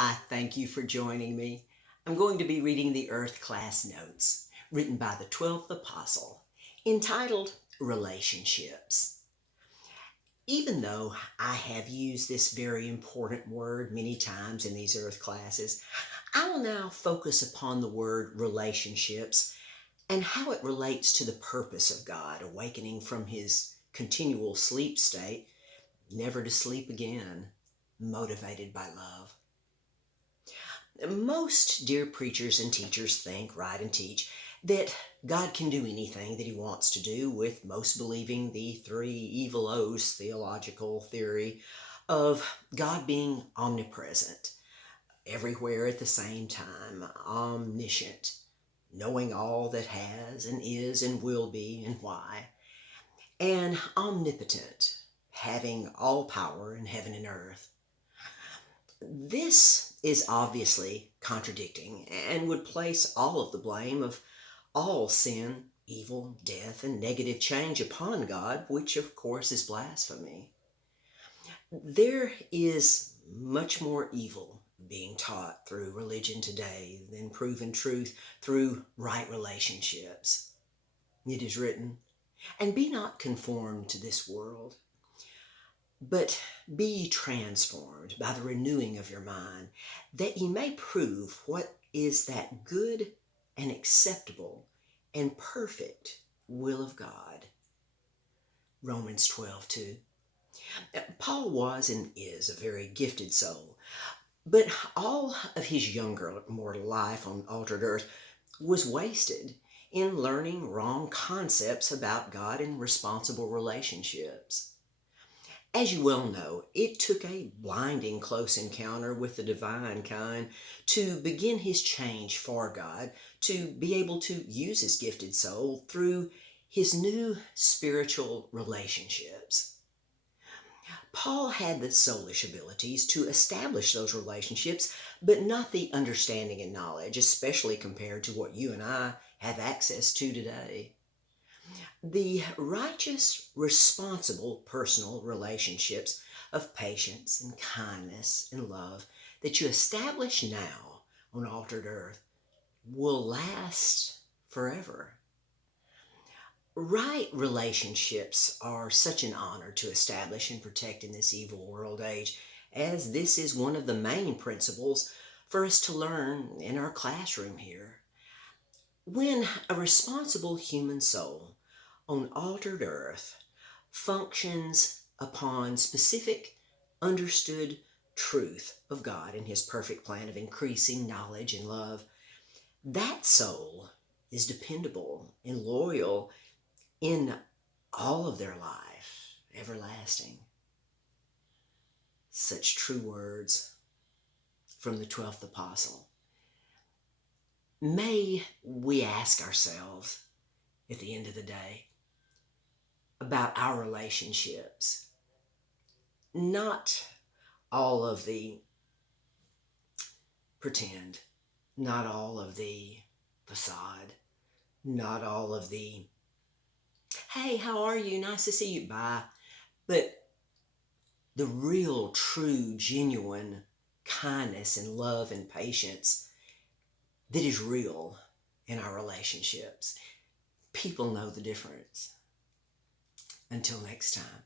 I thank you for joining me. I'm going to be reading the Earth Class Notes, written by the 12th Apostle, entitled Relationships. Even though I have used this very important word many times in these Earth classes, I will now focus upon the word relationships and how it relates to the purpose of God awakening from his continual sleep state, never to sleep again, motivated by love. Most dear preachers and teachers think, write, and teach that God can do anything that he wants to do, with most believing the three evil O's theological theory of God being omnipresent, everywhere at the same time, omniscient, knowing all that has and is and will be and why, and omnipotent, having all power in heaven and earth. This is obviously contradicting and would place all of the blame of all sin, evil, death, and negative change upon God, which of course is blasphemy. There is much more evil being taught through religion today than proven truth through right relationships. It is written, "And be not conformed to this world, but be ye transformed by the renewing of your mind, that ye may prove what is that good and acceptable and perfect will of God." Romans 12:2. Paul was and is a very gifted soul, but all of his younger mortal life on altered earth was wasted in learning wrong concepts about God and responsible relationships. As you well know, it took a blinding close encounter with the divine kind to begin his change for God, to be able to use his gifted soul through his new spiritual relationships. Paul had the soulish abilities to establish those relationships, but not the understanding and knowledge, especially compared to what you and I have access to today. The righteous, responsible personal relationships of patience and kindness and love that you establish now on altered earth will last forever. Right relationships are such an honor to establish and protect in this evil world age, as this is one of the main principles for us to learn in our classroom here. When a responsible human soul on altered earth functions upon specific, understood truth of God and his perfect plan of increasing knowledge and love, that soul is dependable and loyal in all of their life, everlasting. Such true words from the 12th apostle. May we ask ourselves at the end of the day about our relationships, not all of the pretend, not all of the facade, not all of the, "Hey, how are you? Nice to see you. Bye." But the real, true, genuine kindness and love and patience that is real in our relationships. People know the difference. Until next time.